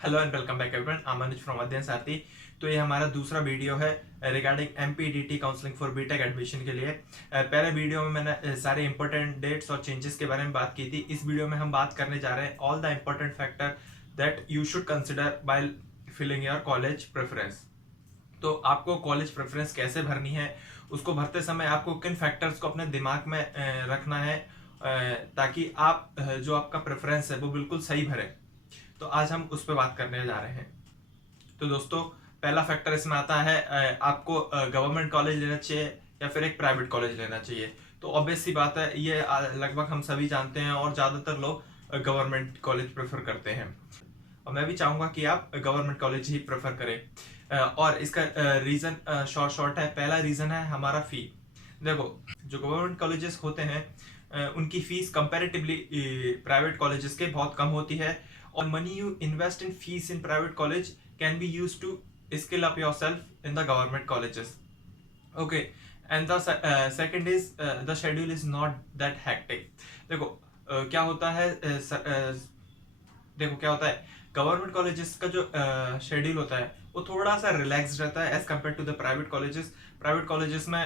Hello and welcome back everyone, I am Anuj from Adhyayan Sarathi. तो ये हमारा दूसरा वीडियो है regarding MPDT counselling for BTech admission के लिए। पहले वीडियो में मैंने सारे इंपॉर्टेंट डेट्स और चेंजेस के बारे में बात की थी। इस वीडियो में हम बात करने जा रहे हैं all the important factor that you should consider while filling your college preference. तो आपको कॉलेज प्रेफरेंस कैसे भरनी है, उसको भरते समय आपको किन फैक्टर्स को अपने दिमाग में रखना है ताकि आप जो आपका प्रेफरेंस है वो बिल्कुल सही भरे। तो आज हम उस पर बात करने जा रहे हैं। तो दोस्तों, पहला फैक्टर इसमें आता है आपको गवर्नमेंट कॉलेज लेना चाहिए या फिर एक प्राइवेट कॉलेज लेना चाहिए। तो ऑब्वियस सी बात है, ये लगभग हम सभी जानते हैं और ज़्यादातर लोग गवर्नमेंट कॉलेज प्रेफर करते हैं और मैं भी चाहूँगा कि आप गवर्नमेंट कॉलेज ही प्रेफर करें। और इसका रीज़न शॉर्ट है। पहला रीज़न है हमारा फ़ी। देखो, जो गवर्नमेंट कॉलेजेस होते हैं उनकी फीस कंपैरेटिवली प्राइवेट कॉलेजेस के बहुत कम होती है और money you invest in fees in private college can be use to skill up yourself in the government colleges. Okay, and the second is the schedule is not that hectic. देखो क्या होता है, देखो क्या होता है, government colleges का जो शेड्यूल होता है वो थोड़ा सा रिलैक्स रहता है as compare to the private colleges. Private colleges में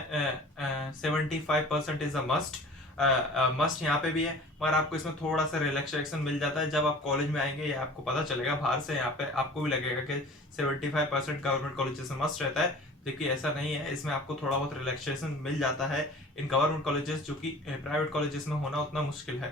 75% इज अ मस्ट यहाँ पे भी है, मगर आपको इसमें थोड़ा सा रिलैक्सेशन मिल जाता है। जब आप कॉलेज में आएंगे या आपको पता चलेगा बाहर से, यहाँ पे आपको भी लगेगा कि 75% गवर्नमेंट कॉलेजेस में मस्ट रहता है, जबकि ऐसा नहीं है। इसमें आपको थोड़ा बहुत रिलैक्सेशन मिल जाता है इन गवर्नमेंट कॉलेजेस, जो कि प्राइवेट कॉलेजेस में होना उतना मुश्किल है।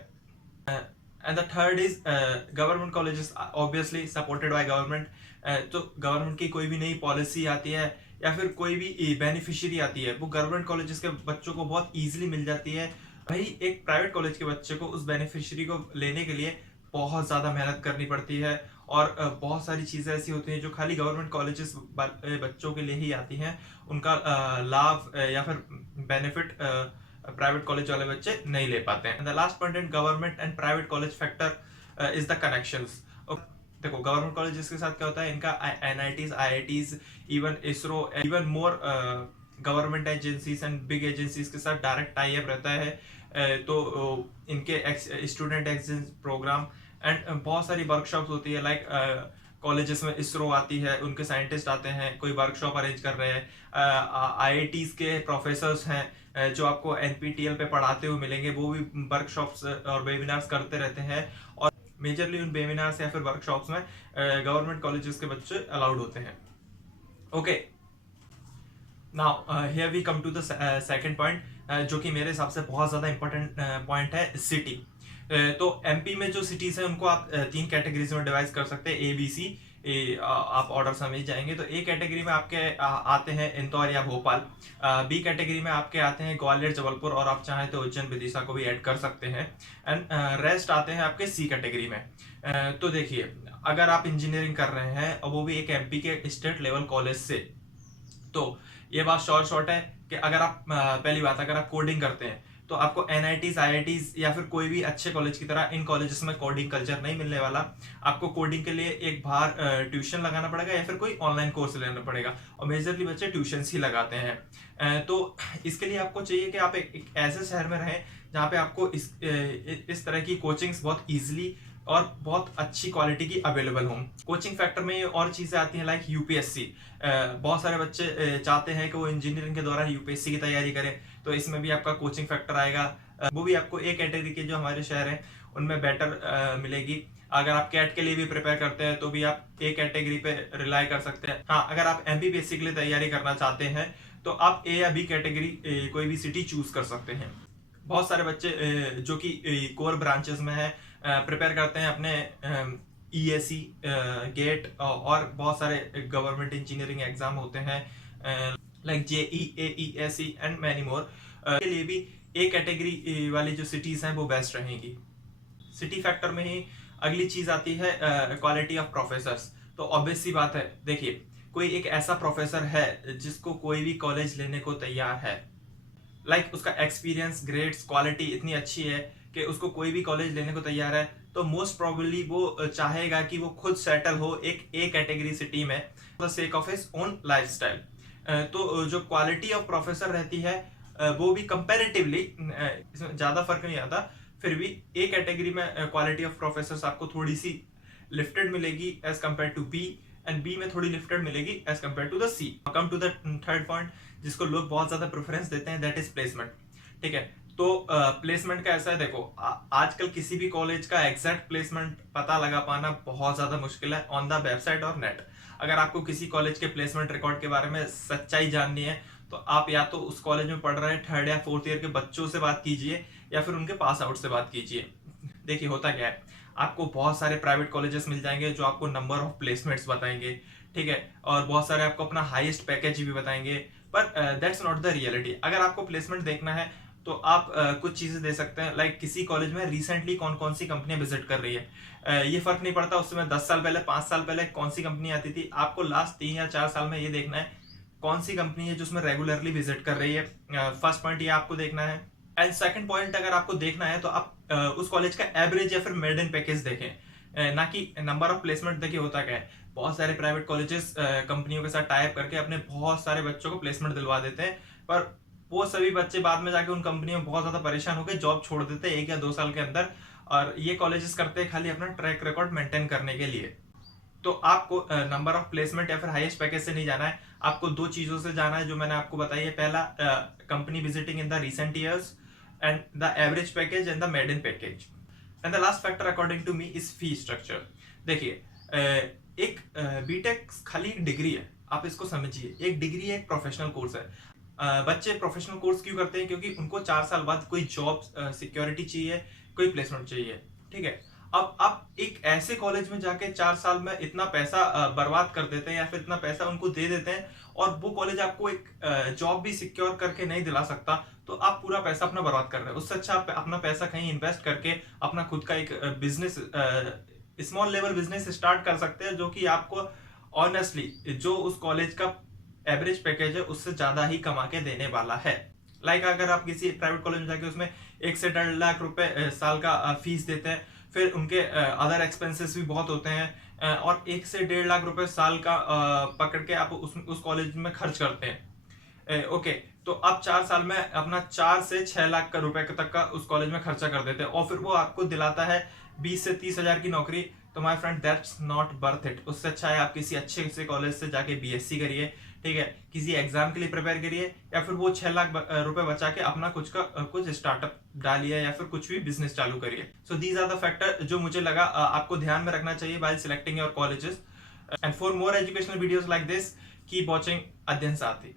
And the third is government colleges obviously supported by government. तो गवर्नमेंट की कोई भी नई पॉलिसी आती है या फिर कोई भी बेनिफिशियरी आती है, वो गवर्नमेंट कॉलेजेस के बच्चों को बहुत इजीली मिल जाती है। भाई, एक प्राइवेट कॉलेज के बच्चे को उस बेनिफिशियरी को लेने के लिए बहुत ज़्यादा मेहनत करनी पड़ती है और बहुत सारी चीज़ें ऐसी होती हैं जो खाली गवर्नमेंट कॉलेजेस बच्चों के लिए ही आती हैं। उनका लाभ या फिर बेनिफिट प्राइवेट कॉलेज वाले बच्चे नहीं ले पाते हैं। The last point in government and private college factor is the connections. देखो, गवर्नमेंट कॉलेजेस के साथ क्या होता है, इनका NITs, IITs, even ISRO, even more government agencies and big agencies के साथ डायरेक्ट टाई अप रहता है। तो इनके स्टूडेंट एक्सचेंज प्रोग्राम एंड बहुत सारी वर्कशॉप्स होती है। लाइक कॉलेजेस में इसरो आती है, उनके साइंटिस्ट आते हैं, कोई वर्कशॉप अरेंज कर रहे हैं। आईआईटीज के प्रोफेसर्स हैं जो आपको एनपीटीईएल पे पढ़ाते हुए मिलेंगे, वो भी वर्कशॉप्स और वेबिनार्स करते रहते हैं। और मेजरली उन वेबिनार्स या फिर वर्कशॉप्स में गवर्नमेंट कॉलेजेस के बच्चे अलाउड होते हैं। Okay, now here we come to the second point, जो कि मेरे हिसाब से बहुत ज़्यादा इंपॉर्टेंट पॉइंट है, सिटी। तो एमपी में जो सिटीज़ हैं उनको आप तीन कैटेगरीज में डिवाइड कर सकते हैं, ए बी सी। आप ऑर्डर समझ जाएंगे। तो ए कैटेगरी में आपके आते हैं इंदौर या भोपाल। बी कैटेगरी में आपके आते हैं ग्वालियर, जबलपुर, और आप चाहें तो उज्जैन, विदिशा को भी ऐड कर सकते हैं। एंड रेस्ट आते हैं आपके सी कैटेगरी में। तो देखिए, अगर आप इंजीनियरिंग कर रहे हैं और वो भी एक एमपी के स्टेट लेवल कॉलेज से, तो ये बात शॉर्ट है कि अगर आप पहली बात, अगर आप कोडिंग करते हैं तो आपको एनआईटीज, आईआईटीज या फिर कोई भी अच्छे कॉलेज की तरह इन कॉलेजेस में कोडिंग कल्चर नहीं मिलने वाला। आपको कोडिंग के लिए एक बाहर ट्यूशन लगाना पड़ेगा या फिर कोई ऑनलाइन कोर्स लेना पड़ेगा, और मेजरली बच्चे ट्यूशन ही लगाते हैं। तो इसके लिए आपको चाहिए कि आप एक ऐसे शहर में रहें जहाँ पे आपको इस तरह की कोचिंग्स बहुत ईजिली और बहुत अच्छी क्वालिटी की अवेलेबल हों। कोचिंग फैक्टर में और चीज़ें आती हैं, लाइक यूपीएससी। बहुत सारे बच्चे चाहते हैं कि वो इंजीनियरिंग के दौरान यूपीएससी की तैयारी करें, तो इसमें भी आपका कोचिंग फैक्टर आएगा। वो भी आपको ए कैटेगरी के जो हमारे शहर हैं उनमें बेटर मिलेगी। अगर आप कैट के लिए भी प्रिपेयर करते हैं तो भी आप ए कैटेगरी पे रिलाई कर सकते हैं। हाँ, अगर आप एमपीपीएससी के लिए तैयारी करना चाहते हैं तो आप ए या बी कैटेगरी कोई भी सिटी चूज कर सकते हैं। बहुत सारे बच्चे जो कि कोर ब्रांचेस में है प्रिपेयर करते हैं अपने ईएसी, गेट और बहुत सारे गवर्नमेंट इंजीनियरिंग एग्जाम होते हैं, like JE, AESC and many more. के लिए भी ए कैटेगरी वाली जो सिटीज हैं वो बेस्ट रहेंगी। सिटी फैक्टर में ही अगली चीज आती है क्वालिटी ऑफ प्रोफेसर्स। तो ऑब्वियस सी बात है, देखिए, कोई एक ऐसा प्रोफेसर है जिसको कोई भी कॉलेज लेने को तैयार है, लाइक उसका एक्सपीरियंस, ग्रेड्स, क्वालिटी इतनी अच्छी है कि उसको कोई भी कॉलेज लेने को तैयार है, तो मोस्ट प्रोबेबली वो चाहेगा कि वो खुद सेटल हो एक ए कैटेगरी सिटी में for the sake of his own lifestyle. तो जो क्वालिटी ऑफ प्रोफेसर रहती है वो भी कंपैरेटिवली, इसमें ज़्यादा फर्क नहीं आता, फिर भी ए कैटेगरी में क्वालिटी ऑफ प्रोफेसर्स आपको थोड़ी सी लिफ्टेड मिलेगी as compare to B, and B में थोड़ी लिफ्टेड मिलेगी as compare to the C. Come to the third point जिसको लोग बहुत ज्यादा प्रेफरेंस देते हैं, दैट इज प्लेसमेंट। ठीक है, तो प्लेसमेंट का ऐसा है, देखो आजकल किसी भी कॉलेज का एग्जैक्ट प्लेसमेंट पता लगा पाना बहुत ज्यादा मुश्किल है ऑन द वेबसाइट और नेट। अगर आपको किसी कॉलेज के प्लेसमेंट रिकॉर्ड के बारे में सच्चाई जाननी है तो आप या तो उस कॉलेज में पढ़ रहे थर्ड या फोर्थ ईयर के बच्चों से बात कीजिए या फिर उनके पास आउट से बात कीजिए। देखिए होता क्या है, आपको बहुत सारे प्राइवेट कॉलेजेस मिल जाएंगे जो आपको नंबर ऑफ प्लेसमेंट्स बताएंगे, ठीक है, और बहुत सारे आपको अपना हाईएस्ट पैकेज भी बताएंगे, पर दैट्स नॉट द रियलिटी। अगर आपको प्लेसमेंट देखना है तो आप कुछ चीजें दे सकते हैं, लाइक किसी कॉलेज में रिसेंटली कौन कौन सी कंपनियां विजिट कर रही है। ये फर्क नहीं पड़ता उसमें 10 साल पहले 5 साल पहले कौन सी कंपनी आती थी, आपको लास्ट 3 या 4 साल में ये देखना है कौन सी कंपनी है जो उसमें रेगुलरली विजिट कर रही है। फर्स्ट पॉइंट ये आपको देखना है। एंड सेकंड पॉइंट अगर आपको देखना है तो आप उस कॉलेज का एवरेज या फिर मेडियन पैकेज देखें, ना कि नंबर ऑफ प्लेसमेंट। देखिए होता क्या है, बहुत सारे प्राइवेट कॉलेजेस कंपनियों के साथ टाई अप करके अपने बहुत सारे बच्चों को प्लेसमेंट दिलवा देते हैं, पर वो सभी बच्चे बाद में जाके उन कंपनियों में बहुत ज्यादा परेशान होकर जॉब छोड़ देते हैं 1 या 2 साल के अंदर, और ये कॉलेजेस करते हैं खाली अपना ट्रैक रिकॉर्ड मेंटेन करने के लिए। तो आपको नंबर ऑफ प्लेसमेंट या फिर हाईएस्ट पैकेज से नहीं जाना है, आपको 2 चीजों से जाना है जो मैंने आपको बताई है। पहला, company visiting in the recent years and the average package and the median package. And the last factor according to me is fee structure. देखिए एक बीटेक खाली एक डिग्री है, आप इसको समझिए, एक डिग्री एक प्रोफेशनल कोर्स है। बच्चे प्रोफेशनल कोर्स क्यों करते हैं? क्योंकि उनको 4 साल बाद कोई जॉब सिक्योरिटी चाहिए, कोई प्लेसमेंट चाहिए, ठीक है। अब आप एक ऐसे कॉलेज में जाके 4 साल में इतना पैसा बर्बाद कर देते हैं या फिर इतना पैसा उनको दे देते हैं और वो कॉलेज आपको एक जॉब भी सिक्योर करके नहीं दिला सकता, तो आप पूरा पैसा अपना बर्बाद कर रहे हैं। उससे अच्छा आप अपना पैसा कहीं इन्वेस्ट करके अपना खुद का एक business, small level business start कर सकते हैं, जो कि आपको ऑनेस्टली जो उस कॉलेज का एवरेज पैकेज है उससे ज्यादा ही कमा के देने वाला है। लाइक अगर आप किसी प्राइवेट कॉलेज में जाके उसमें 1 से 1.5 लाख रुपए साल का फीस देते हैं, फिर उनके अदर एक्सपेंसेस भी बहुत होते हैं, और 1 से 1.5 लाख रुपए साल का पकड़ के आप उस कॉलेज में खर्च करते हैं। ओके, तो आप 4 साल में अपना 4 से 6 लाख का रुपए तक का उस कॉलेज में खर्चा कर देते हैं और फिर वो आपको दिलाता है 20 से 30 हजार की नौकरी। तो my friend that's not worth it. उससे अच्छा है आप किसी अच्छे से कॉलेज से जाके बीएससी करिए, ठीक है, किसी एग्जाम के लिए प्रिपेयर करिए, या फिर वो 6 लाख रुपए बचा के अपना कुछ स्टार्टअप डालिए या फिर कुछ भी बिजनेस चालू करिए। So these are the factor जो मुझे लगा आपको ध्यान में रखना चाहिए while selecting your colleges. And for more educational videos like this, keep watching अध्ययन साथी।